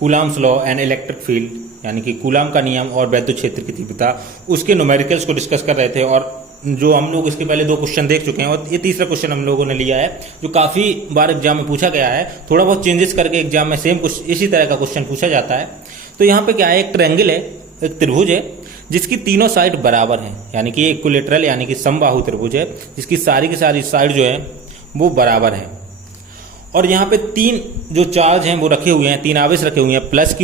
Coulombs law and electric field, यानी कि coulomb का नियम और वैद्युत क्षेत्र की तीव्रता, उसके न्यूमेरिकल्स को डिस्कस कर रहे थे। और जो हम लोग इसके पहले 2 क्वेश्चन देख चुके हैं और ये तीसरा क्वेश्चन हम लोगों ने लिया है जो काफ़ी बार एग्जाम में पूछा गया है। थोड़ा बहुत चेंजेस करके एग्जाम में सेम इसी तरह का क्वेश्चन पूछा जाता है। तो यहाँ पे क्या है, एक ट्रायंगल है, एक त्रिभुज है जिसकी तीनों साइड बराबर हैं, यानी कि इक्विलेटरल यानी कि समबाहु त्रिभुज है जिसकी सारी की सारी साइड जो है वो बराबर है। और यहाँ पे 3 जो चार्ज हैं वो रखे हुए हैं, 3 आवेश रखे हुए हैं, प्लस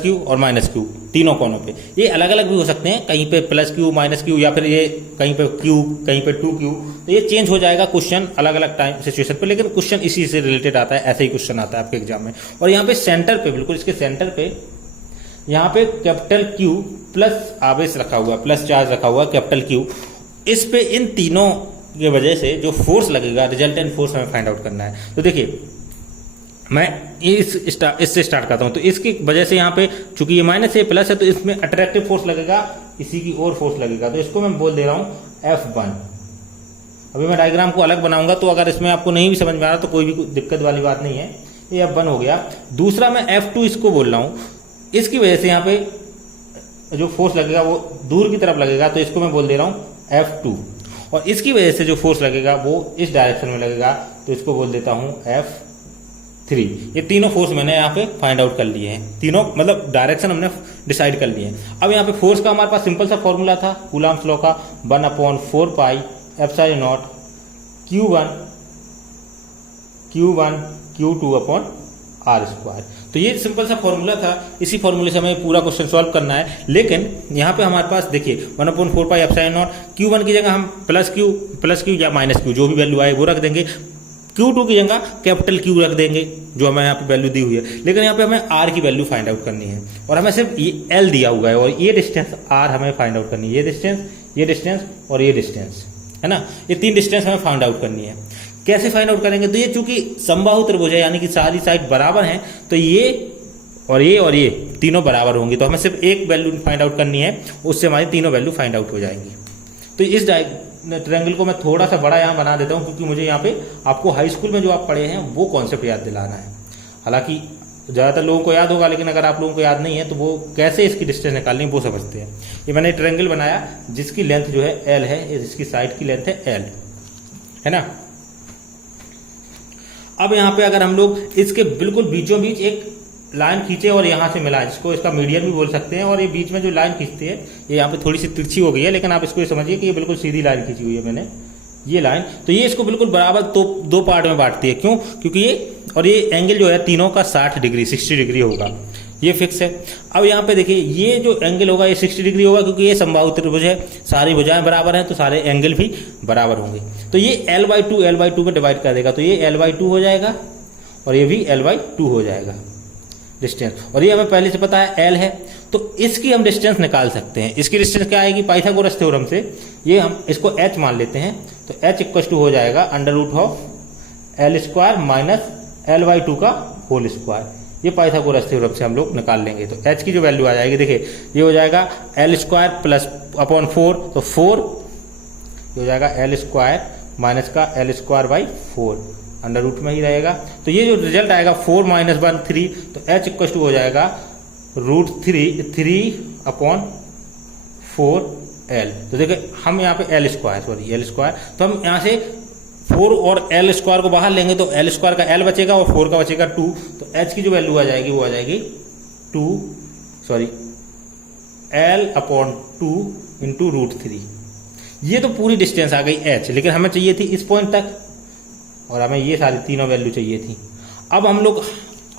क्यू और माइनस क्यू, तीनों कोनों पे। ये अलग अलग भी हो सकते हैं, कहीं पे प्लस क्यू माइनस क्यू, या फिर ये कहीं पे क्यू कहीं पे 2Q। तो ये चेंज हो जाएगा क्वेश्चन अलग अलग टाइम सिचुएशन पे, लेकिन क्वेश्चन इसी से रिलेटेड आता है, ऐसे ही क्वेश्चन आता है आपके एग्जाम में। और यहाँ पे सेंटर पे, बिल्कुल इसके सेंटर पे यहाँ पे कैपिटल Q प्लस आवेश रखा हुआ, प्लस चार्ज रखा हुआ कैपिटल Q। इस पे इन तीनों की वजह से जो फोर्स लगेगा, रिजल्टेंट फोर्स हमें फाइंड आउट करना है। तो देखिए मैं इससे स्टार्ट करता हूं। तो इसकी वजह से यहाँ पे चूंकि ये माइनस है प्लस है तो इसमें अट्रैक्टिव फोर्स लगेगा, इसी की ओर फोर्स लगेगा। तो इसको मैं बोल दे रहा हूं F1। अभी मैं डायग्राम को अलग बनाऊंगा, तो अगर इसमें आपको नहीं भी समझ में आ रहा तो कोई भी दिक्कत वाली बात नहीं है। ये F1 हो गया। दूसरा मैं F2 इसको बोल रहा हूं, इसकी वजह से यहाँ पे जो फोर्स लगेगा वो दूर की तरफ लगेगा, तो इसको मैं बोल दे रहा हूं F2। और इसकी वजह से जो फोर्स लगेगा वो इस डायरेक्शन में लगेगा, तो इसको बोल देता हूं F3। ये तीनों फोर्स मैंने यहाँ पे फाइंड आउट कर लिए हैं, तीनों मतलब डायरेक्शन हमने डिसाइड कर लिए हैं। अब यहाँ पे फोर्स का हमारे पास सिंपल सा फॉर्मूला था कूलाम्स लॉ का, 1/4 pi epsilon not Q1 Q2 upon R²। तो ये सिंपल सा फॉर्मूला था, इसी फॉर्मूले से हमें पूरा क्वेश्चन सॉल्व करना है। लेकिन यहाँ पे हमारे पास देखिए 1/4 पाई एप्सिलॉन नॉट, Q1 की जगह हम प्लस क्यू या माइनस क्यू जो भी वैल्यू आए वो रख देंगे, Q2 की जगह कैपिटल Q रख देंगे जो हमें यहाँ पे वैल्यू दी हुई है। लेकिन यहाँ पे हमें R की वैल्यू फाइंड आउट करनी है और हमें सिर्फ ये L दिया हुआ है और ये डिस्टेंस R हमें फाइंड आउट करनी है। ये डिस्टेंस और ये डिस्टेंस है ना, ये 3 डिस्टेंस हमें फाइंड आउट करनी है। कैसे फाइंड आउट करेंगे, तो ये चूंकि समबाहु त्रिभुज है यानी कि सारी साइड बराबर हैं, तो ये और ये तीनों बराबर होंगी, तो हमें सिर्फ एक वैल्यू फाइंड आउट करनी है, उससे हमारी तीनों वैल्यू फाइंड आउट हो जाएंगी। तो इस ट्रायंगल को मैं थोड़ा सा बड़ा यहाँ बना देता हूँ क्योंकि मुझे यहाँ पे आपको हाई स्कूल में जो आप पढ़े हैं वो कॉन्सेप्ट याद दिलाना है। हालांकि ज़्यादातर लोगों को याद होगा, लेकिन अगर आप लोगों को याद नहीं है तो वो कैसे इसकी डिस्टेंस निकालनी वो समझते हैं। ये मैंने ट्रायंगल बनाया जिसकी लेंथ जो है L है, जिसकी साइड की लेंथ है L, है ना। अब यहाँ पे अगर हम लोग इसके बिल्कुल बीचों बीच एक लाइन खींचे और यहाँ से मिला, जिसको इसका मीडियन भी बोल सकते हैं, और ये बीच में जो लाइन खींचती है ये यहाँ पे थोड़ी सी तिरछी हो गई है, लेकिन आप इसको ये समझिए कि ये बिल्कुल सीधी लाइन खींची हुई है मैंने, ये लाइन। तो ये इसको बिल्कुल बराबर दो पार्ट में बांटती है। क्यों? क्योंकि ये और ये एंगल जो है तीनों का 60 डिग्री होगा, ये फिक्स है। अब यहाँ पे देखिए ये जो एंगल होगा ये 60 डिग्री होगा क्योंकि ये समबाहु त्रिभुज है, सारी भुजाएं बराबर हैं तो सारे एंगल भी बराबर होंगे। तो ये L/2 में डिवाइड कर देगा, तो ये L/2 हो जाएगा और ये भी L/2 हो जाएगा डिस्टेंस। और ये हमें पहले से पता है L है, तो इसकी हम डिस्टेंस निकाल सकते हैं। इसकी डिस्टेंस क्या आएगी, पाइथागोरस थ्योरम से ये हम इसको H मान लेते हैं, तो H = हो जाएगा √L² माइनस L/2 का होल स्क्वायर। ये पाइथागोरस थ्योरम से हम लोग निकाल लेंगे। तो H की जो वैल्यू आ जाएगी, देखिए ये हो जाएगा L² प्लस अपॉन 4, तो 4 ये हो जाएगा L² माइनस का L²/4 अंडर रूट में ही रहेगा। तो ये जो रिजल्ट आएगा 4 - 1 3, तो H = हो जाएगा √3/4L। तो देखिए हम यहाँ पे L² तो हम यहाँ से 4 और L² को बाहर लेंगे तो L² का L बचेगा और 4 का बचेगा 2, तो H की जो वैल्यू आ जाएगी वो आ जाएगी L/2 इंटू √3। ये तो पूरी डिस्टेंस आ गई H, लेकिन हमें चाहिए थी इस पॉइंट तक और हमें ये सारी तीनों वैल्यू चाहिए थी। अब हम लोग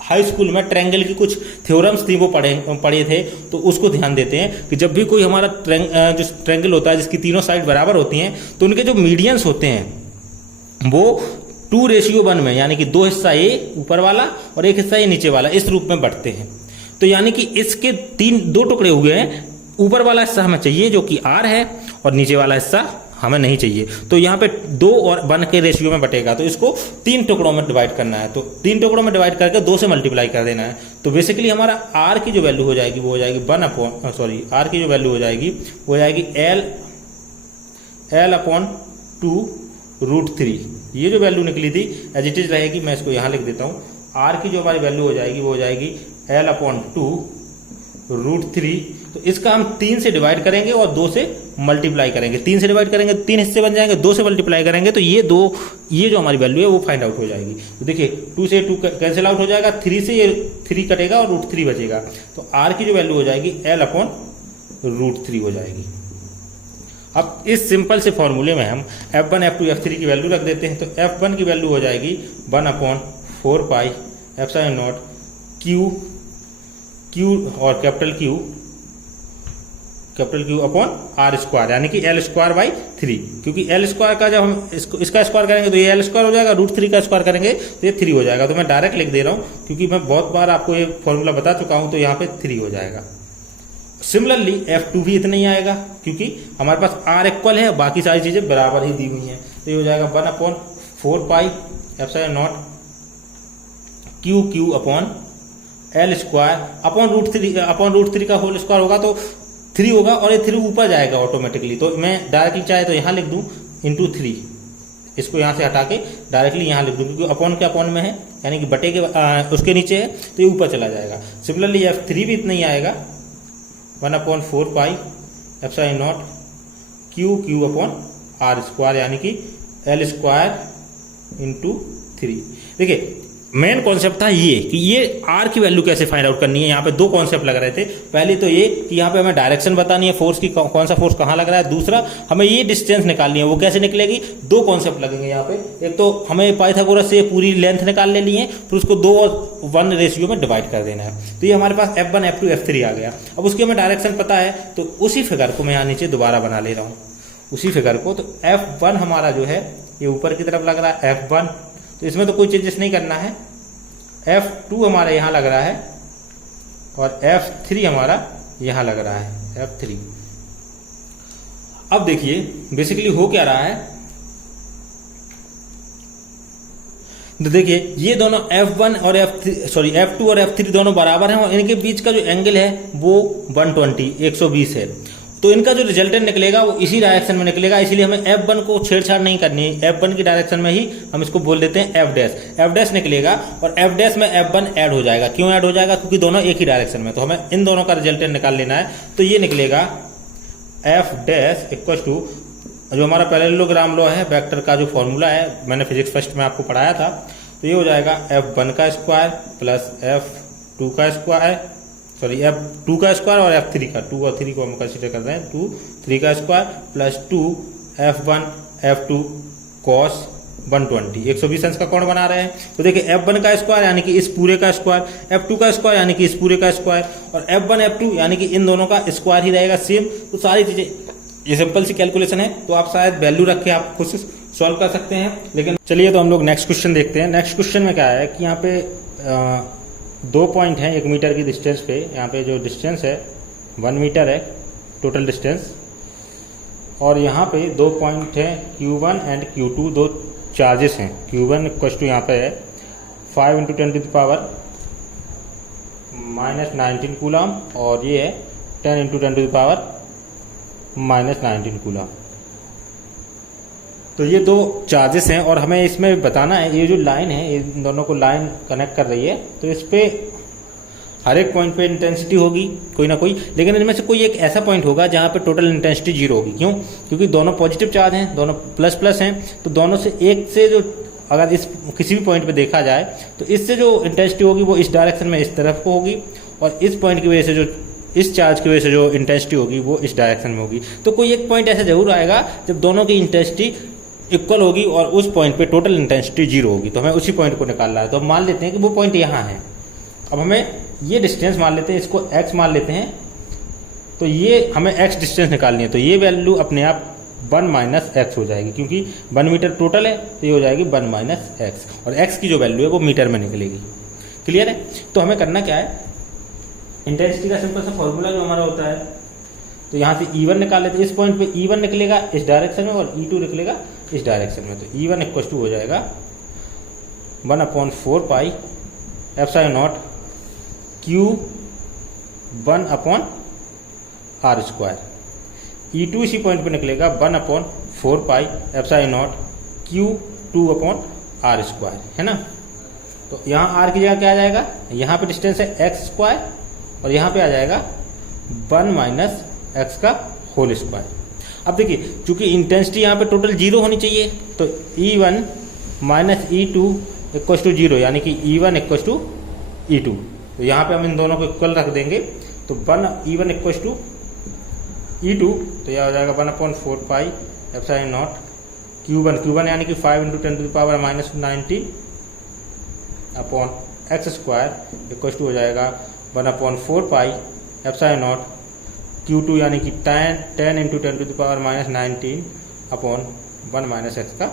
हाई स्कूल में ट्रायंगल की कुछ थ्योरम्स थी वो पढ़े थे, तो उसको ध्यान देते हैं कि जब भी कोई हमारा जो ट्रायंगल होता है जिसकी तीनों साइड बराबर होती हैं, तो उनके जो मीडियंस होते हैं वो 2:1 में, यानी कि 2 हिस्सा ये ऊपर वाला और 1 हिस्सा ये नीचे वाला, इस रूप में बढ़ते हैं। तो यानी कि इसके 2 टुकड़े हुए हैं, ऊपर वाला हिस्सा हमें चाहिए जो कि R है और नीचे वाला हिस्सा हमें नहीं चाहिए। तो यहाँ पे 2 और 1 के रेशियो में बटेगा, तो इसको 3 टुकड़ों में डिवाइड करना है। तो 3 टुकड़ों में डिवाइड करके 2 से मल्टीप्लाई कर देना है। तो बेसिकली हमारा R की जो वैल्यू हो जाएगी वो हो जाएगी R की जो वैल्यू हो जाएगी वो हो जाएगी L/2 √3। ये जो वैल्यू निकली थी एज इट इज रहेगी, मैं इसको यहाँ लिख देता हूँ। R की जो हमारी वैल्यू हो जाएगी वो हो जाएगी L अपॉन 2 √3। तो इसका हम 3 से डिवाइड करेंगे और 2 से मल्टीप्लाई करेंगे। 3 से डिवाइड करेंगे 3 हिस्से बन जाएंगे, 2 से मल्टीप्लाई करेंगे तो ये जो हमारी वैल्यू है वो फाइंड आउट हो जाएगी। तो देखिए 2 से 2 कैंसिल आउट हो जाएगा, 3 से ये 3 कटेगा और √3 बचेगा। तो R की जो वैल्यू हो जाएगी L अपॉन √3 हो जाएगी। अब इस सिंपल से फॉर्मूले में हम F1 F2 F3 की वैल्यू रख देते हैं। तो F1 की वैल्यू हो जाएगी 1 upon 4 pi epsilon not Q और capital Q upon R square, यानी कि L स्क्वायर बाई 3। क्योंकि L स्क्वायर का जब हम इसका स्क्वायर करेंगे तो ये L स्क्वायर हो जाएगा, √3 का स्क्वायर करेंगे तो ये 3 हो जाएगा। तो मैं डायरेक्ट लिख दे रहा हूँ क्योंकि मैं बहुत बार आपको ये फॉर्मूला बता चुका हूँ, तो यहाँ पे 3 हो जाएगा। सिमिलरली F2 भी इतना ही आएगा क्योंकि हमारे पास R इक्वल है, बाकी सारी चीजें बराबर ही दी हुई हैं। तो ये हो जाएगा 1 upon 4 pi epsilon not Q upon L square upon √3 का होल स्क्वायर होगा तो 3 होगा और ये 3 ऊपर जाएगा ऑटोमेटिकली। तो मैं डायरेक्टली चाहे तो यहाँ लिख दूँ इंटू 3, इसको यहाँ से हटा के डायरेक्टली यहाँ लिख दूँ क्योंकि अपॉन के अपॉन में है, यानी कि बटे के उसके नीचे है तो ये ऊपर चला जाएगा। सिमिलरली F3 भी इतना ही आएगा 1 upon 4 pi epsilon not Q upon R square, यानी कि L स्क्वायर इंटू 3। देखिए मेन कॉन्सेप्ट था ये कि ये R की वैल्यू कैसे फाइंड आउट करनी है। यहाँ पे 2 कॉन्सेप्ट लग रहे थे। पहली तो ये कि यहाँ पे हमें डायरेक्शन बतानी है फोर्स की, कौन सा फोर्स कहाँ लग रहा है। दूसरा हमें ये डिस्टेंस निकालनी है, वो कैसे निकलेगी। 2 कॉन्सेप्ट लगेंगे यहाँ पे। एक तो हमें पाइथागोरस से पूरी लेंथ निकाल लेनी है, फिर उसको 2 और 1 रेशियो में डिवाइड कर देना है। तो ये हमारे पास F1 F2 F3 आ गया। अब उसकी हमें डायरेक्शन पता है तो उसी फिगर को मैं यहाँ नीचे दोबारा बना ले रहा हूँ, उसी फिगर को। तो F1 हमारा जो है ये ऊपर की तरफ लग रहा है F1, तो इसमें तो कोई चेंजेस नहीं करना है। F2 हमारा यहाँ लग रहा है और F3 हमारा यहाँ लग रहा है F3। अब देखिए बेसिकली हो क्या रहा है, तो देखिए ये दोनों F1 और F2 और F3 दोनों बराबर हैं और इनके बीच का जो एंगल है वो 120 है। तो इनका जो रिजल्टेंट निकलेगा वो इसी डायरेक्शन में निकलेगा, इसीलिए हमें F1 को छेड़छाड़ नहीं करनी है। F1 की डायरेक्शन में ही हम इसको बोल देते हैं F डैश निकलेगा और F डैश में F1 ऐड हो जाएगा। क्यों ऐड हो जाएगा, क्योंकि दोनों एक ही डायरेक्शन में। तो हमें इन दोनों का रिजल्टेंट निकाल लेना है। तो ये निकलेगा F डैश इक्वल टू जो हमारा पैरेललोग्राम लॉ है, वेक्टर का जो फॉर्मूला है, मैंने फिजिक्स फर्स्ट में आपको पढ़ाया था। तो ये हो जाएगा F1 का स्क्वायर प्लस F2 का स्क्वायर, F2 का स्क्वायर और F3 का, 2 और 3 को हम कंसीडर कर रहे हैं, 2 3 का square plus 2 F1 F2 cos 120, 120 अंश का कोण बना रहे हैं। तो देखिए F1 का स्क्वायर यानी कि इस पूरे का स्क्वायर, F2 का स्क्वायर यानी कि इस पूरे का स्क्वायर और F1 F2 यानी कि इन दोनों का स्क्वायर ही रहेगा सेम। तो सारी चीजें, ये सिंपल सी कैलकुलेशन है, तो आप शायद वैल्यू रख के आप खुद से सॉल्व कर सकते हैं। लेकिन चलिए तो हम लोग नेक्स्ट क्वेश्चन देखते हैं। नेक्स्ट क्वेश्चन में क्या है कि यहाँ पे 2 पॉइंट हैं 1 मीटर की डिस्टेंस पे। यहाँ पे जो डिस्टेंस है 1 मीटर है टोटल डिस्टेंस, और यहाँ पे 2 पॉइंट हैं Q1 एंड Q2, 2 चार्जेस हैं। Q1 इक्वल टू यहाँ पे है 5 × 10⁻⁻19 कूलम और ये है 10 × 10⁻⁻19 कूलम। तो ये 2 चार्जेस हैं और हमें इसमें बताना है ये जो लाइन है, इन दोनों को लाइन कनेक्ट कर रही है। तो इस पे हर एक पॉइंट पे इंटेंसिटी होगी कोई ना कोई, लेकिन इनमें से कोई एक ऐसा पॉइंट होगा जहाँ पे टोटल इंटेंसिटी 0 होगी। क्यों, क्योंकि दोनों पॉजिटिव चार्ज हैं, दोनों प्लस प्लस हैं। तो दोनों से एक से जो अगर इस किसी भी पॉइंट पे देखा जाए तो इससे जो इंटेंसिटी होगी वो इस डायरेक्शन में इस तरफ को होगी, और इस पॉइंट की वजह से जो इस चार्ज की वजह से जो इंटेंसिटी होगी वो इस डायरेक्शन में होगी। तो कोई एक पॉइंट ऐसा जरूर आएगा जब दोनों की इंटेंसिटी इक्वल होगी और उस पॉइंट पे टोटल इंटेंसिटी 0 होगी। तो हमें उसी पॉइंट को निकालना है। तो हम मान लेते हैं कि वो पॉइंट यहाँ है। अब हमें ये डिस्टेंस मान लेते हैं, इसको x मान लेते हैं। तो ये हमें x डिस्टेंस निकालनी है। तो ये वैल्यू अपने आप 1 - x हो जाएगी, क्योंकि 1 मीटर टोटल है तो ये हो जाएगी 1 - x, और x की जो वैल्यू है वो मीटर में निकलेगी। क्लियर है। तो हमें करना क्या है, इंटेंसिटी का सिंपल सा फॉर्मूला जो हमारा होता है, तो यहाँ से E1 निकाल लेते हैं। इस पॉइंट पे E1 निकलेगा इस डायरेक्शन में और E2 निकलेगा इस डायरेक्शन में। तो E1 इक्वल टू हो जाएगा 1/4 pi epsilon not Q1/r square. E2 इसी पॉइंट पे निकलेगा 1/4 pi epsilon not Q2/r square, है ना। तो यहाँ r की जगह क्या आ जाएगा, यहाँ पे डिस्टेंस है एक्स स्क्वायर और यहाँ पे आ जाएगा 1 माइनस एक्स का होल स्क्वायर। अब देखिए चूंकि इंटेंसिटी यहाँ पे टोटल 0 होनी चाहिए, तो E1 minus E2 equal to 0, यानी कि E1 इक्वल टू E2। तो यहाँ पे हम इन दोनों को इक्वल रख देंगे, तो E1 इक्वल टू E2, तो यह हो जाएगा 1/4 पाई एप्सिलॉन नॉट Q1 यानी कि 5 × 10⁻⁻19 upon x square equal to हो जाएगा 1/4 पाई एप्सिलॉन नॉट Q2 यानी कि 10 × 10⁻⁻19 अपॉन 1 माइनस एक्स का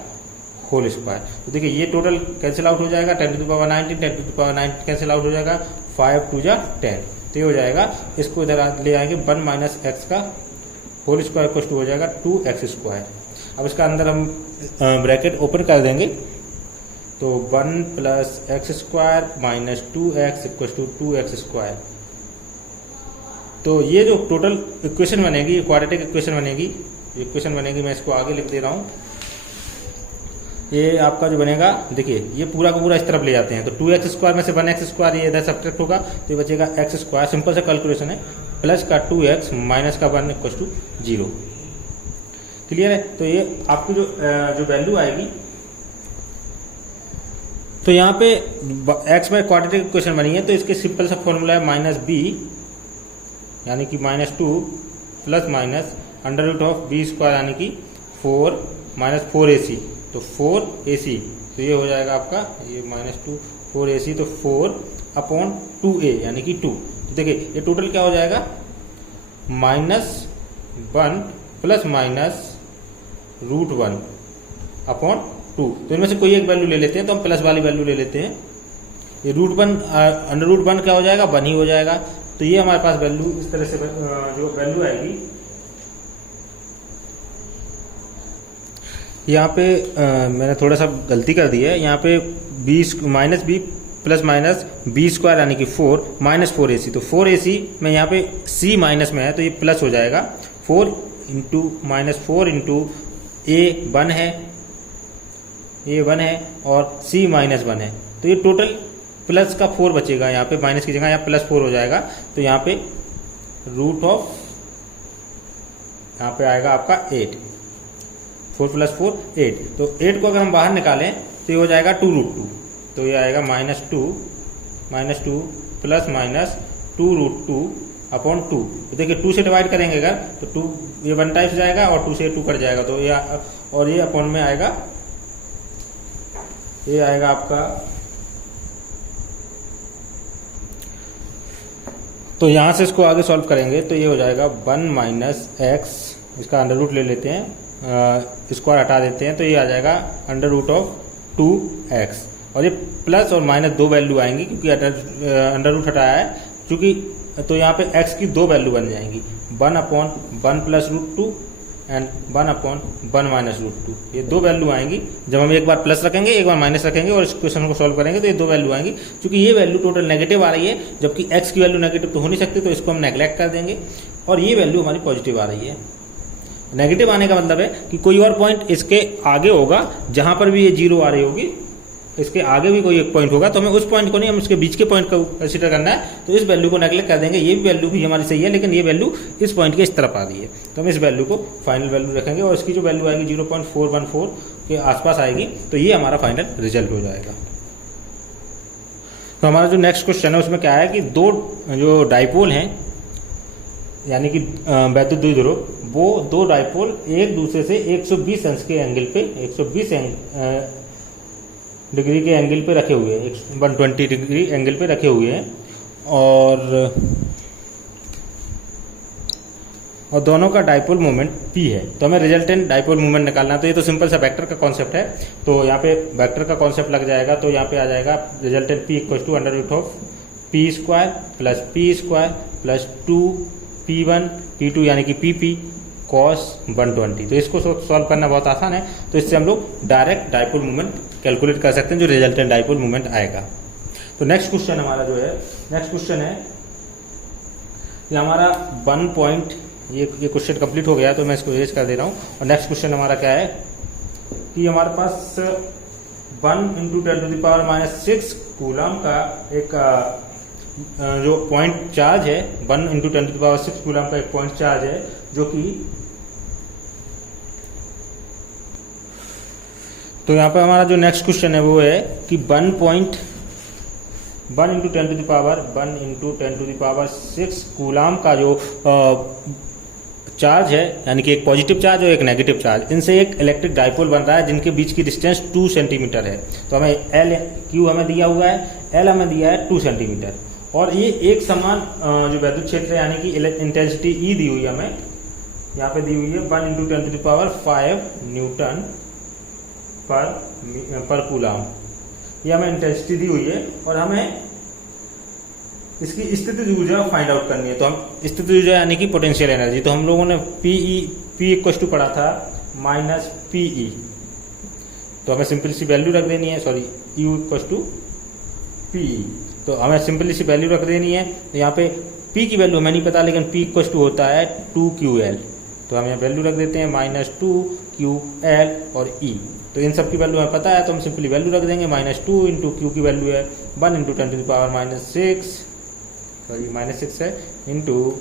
होल स्क्वायर। तो देखिए ये टोटल कैंसिल आउट हो जाएगा, 10⁻19 10⁻19 कैंसिल आउट हो जाएगा, 5 2 10, तो ये हो जाएगा, इसको इधर ले आएंगे 1 माइनस एक्स का होल स्क्वायर इक्वल टू हो जाएगा 2x स्क्वायर। अब इसका अंदर हम ब्रैकेट ओपन कर देंगे, तो 1 plus x square minus 2x equal to 2x square. तो ये जो टोटल इक्वेशन बनेगी, ये क्वाड्रेटिक इक्वेशन बनेगी, मैं इसको आगे लिख दे रहा हूँ। ये आपका जो बनेगा, देखिए ये पूरा का पूरा इस तरफ ले जाते हैं, तो 2x स्क्वायर में से 1x स्क्वायर ये इधर सब्ट्रैक्ट होगा, तो ये बचेगा x स्क्वायर, सिंपल सा कैलकुलेशन है, प्लस का 2x माइनस का 1 इक्वल टू 0। क्लियर है? तो ये आपकी जो वैल्यू आएगी, तो यहाँ पे x में क्वाड्रेटिक इक्वेशन बनी है, तो इसके सिंपल सा फॉर्मूला है -b यानी कि -2 प्लस माइनस √b स्क्वायर यानी कि 4 माइनस 4ac, तो 4ac, तो ये हो जाएगा आपका ये -2 4ac, तो 4/2a यानी कि 2। तो देखिए ये टोटल क्या हो जाएगा, -1 प्लस माइनस √1/2। तो इनमें से कोई एक वैल्यू ले लेते हैं, तो हम प्लस वाली वैल्यू ले लेते हैं। ये √1 क्या हो जाएगा, 1 ही हो जाएगा। तो ये हमारे पास वैल्यू इस तरह से जो वैल्यू आएगी, यहाँ पे मैंने थोड़ा सा गलती कर दी है, यहाँ पे -b plus minus b square यानी कि 4 माइनस 4ac, तो 4ac में यहाँ पे c माइनस में है, तो ये प्लस हो जाएगा, 4 इंटू a 1 है और c माइनस 1 है, तो ये टोटल प्लस का 4 बचेगा, यहाँ पे माइनस की जगह यहाँ प्लस 4 हो जाएगा। तो यहाँ पे यहाँ पे आएगा आपका 8, 4 + 4 8, तो 8 को अगर हम बाहर निकालें तो ये हो जाएगा 2√2, तो ये आएगा -2 प्लस माइनस 2√2/2। तो देखिए 2 से डिवाइड करेंगे अगर, तो 2 ये 1 टाइम्स जाएगा और 2 से 2 कट जाएगा, तो ये और ये अपॉन में आएगा, ये आएगा आपका, तो यहाँ से इसको आगे सॉल्व करेंगे, तो ये हो जाएगा 1 माइनस एक्स, इसका अंडर ले लेते हैं, स्क्वायर हटा देते हैं, तो ये आ जाएगा √2x, और ये प्लस और माइनस 2 वैल्यू आएंगी क्योंकि अंडर हटाया है, क्योंकि तो यहाँ पे x की 2 वैल्यू बन जाएंगी, 1/1 + √2 एंड 1/1 माइनस √2, ये 2 वैल्यू आएंगी। जब हम एक बार प्लस रखेंगे एक बार माइनस रखेंगे और इस क्वेश्चन को सॉल्व करेंगे, तो ये 2 वैल्यू आएंगी। क्योंकि ये वैल्यू टोटल नेगेटिव आ रही है, जबकि x की वैल्यू नेगेटिव तो हो नहीं सकती, तो इसको हम नेग्लेक्ट कर देंगे, और ये वैल्यू हमारी पॉजिटिव आ रही है। नेगेटिव आने का मतलब है कि कोई और पॉइंट इसके आगे होगा, जहां पर भी ये 0 आ रही होगी, इसके आगे भी कोई एक पॉइंट होगा, तो हमें उस पॉइंट को नहीं, हम इसके बीच के पॉइंट को कंसीडर करना है, तो इस वैल्यू को नेगलेक्ट कर देंगे। ये भी वैल्यू भी हमारी सही है, लेकिन ये वैल्यू इस पॉइंट के इस तरफ आ रही है, तो हम इस वैल्यू को फाइनल वैल्यू रखेंगे, और इसकी जो वैल्यू आएगी 0.414 के आसपास आएगी, तो ये हमारा फाइनल रिजल्ट हो जाएगा। तो हमारा जो नेक्स्ट क्वेश्चन है उसमें क्या है कि 2 जो डाइपोल हैं, यानी कि वैद्युत द्विध्रुव, वो 2 डाइपोल एक दूसरे से 120 अंश के एंगल पे, 120 डिग्री के एंगल पे रखे हुए हैं, 120 डिग्री एंगल पे रखे हुए हैं, और दोनों का डाइपोल मोमेंट P है। तो हमें रिजल्टेंट डाइपोल मोमेंट निकालना है, तो ये तो सिंपल सा वेक्टर का कॉन्सेप्ट है, तो यहाँ पे वेक्टर का कॉन्सेप्ट लग जाएगा, तो यहाँ पे आ जाएगा resultant P = √p² plus 2p1 p2 यानी कि pp cos 120। तो इसको सॉल्व करना बहुत आसान है, तो इससे हम लोग डायरेक्ट डाइपोल मोमेंट कैलकुलेट कर सकते हैं, जो रिजल्टेंट डाइपोल मोमेंट आएगा। तो नेक्स्ट क्वेश्चन हमारा जो है, नेक्स्ट क्वेश्चन है ये हमारा 1 पॉइंट, ये क्वेश्चन कंप्लीट हो गया, तो मैं इसको इरेज कर दे रहा हूँ। और नेक्स्ट क्वेश्चन हमारा क्या है कि हमारे पास 1 × 10⁻⁶ कूलम का एक जो पॉइंट चार्ज है, 1 × 10⁻⁶ कूलम का एक पॉइंट चार्ज है, जो कि तो यहाँ पर हमारा जो नेक्स्ट क्वेश्चन है वो है कि 1 × 10⁻⁶ कूलम का जो चार्ज है, यानी कि एक पॉजिटिव चार्ज और एक नेगेटिव चार्ज, इनसे एक इलेक्ट्रिक डाइपोल बन रहा है जिनके बीच की डिस्टेंस 2 सेंटीमीटर है। तो हमें Q हमें दिया हुआ है, L हमें दिया है 2 सेंटीमीटर, और ये एक समान जो वैद्युत क्षेत्र है यानी कि इंटेंसिटी E दी हुई है हमें, यहाँ पे दी हुई है 1 × 10⁵ न्यूटन पर कूलम, ये हमें इंटेंसिटी दी हुई है, और हमें इसकी स्थितिज ऊर्जा फाइंड आउट करनी है। तो हम स्थितिज ऊर्जा यानी कि पोटेंशियल एनर्जी, तो हम लोगों ने P इक्वल टू पढ़ा था -PE, तो हमें सिंपल सी वैल्यू रख देनी है, sorry U equal to PE, तो हमें सिंपल सी वैल्यू रख देनी है। तो यहाँ पे P की वैल्यू हमें नहीं पता, लेकिन P इक्वल टू होता है 2QL, तो हम यहाँ वैल्यू रख देते हैं -2QL और E। तो इन सब की वैल्यू हमें पता है, तो हम सिंपली वैल्यू रख देंगे। -2 × Q की वैल्यू है 1 × 10⁻⁶ है इंटू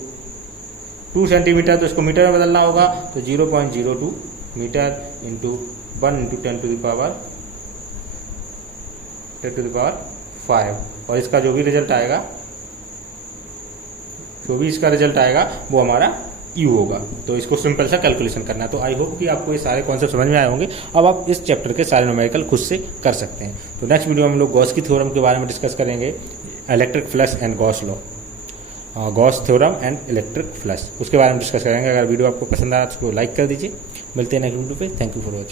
2 सेंटीमीटर, तो इसको मीटर में बदलना होगा, तो 0.02 मीटर इंटू 1 × 10⁵, और इसका जो भी रिजल्ट आएगा, जो भी इसका रिजल्ट आएगा वो हमारा U होगा। तो इसको सिंपल सा कैलकुलेशन करना है। तो आई होप कि आपको ये सारे कॉन्सेप्ट समझ में आए होंगे। अब आप इस चैप्टर के सारे न्यूमेरिकल खुद से कर सकते हैं। तो नेक्स्ट वीडियो में हम लोग गॉस की थ्योरम के बारे में डिस्कस करेंगे, electric flux and Gauss law, Gauss theorem and electric flux, उसके बारे में डिस्कस करेंगे। अगर वीडियो आपको पसंद आया तो उसको लाइक कर दीजिए। मिलते हैं नेक्स्ट वीडियो पे। Thank you for watching.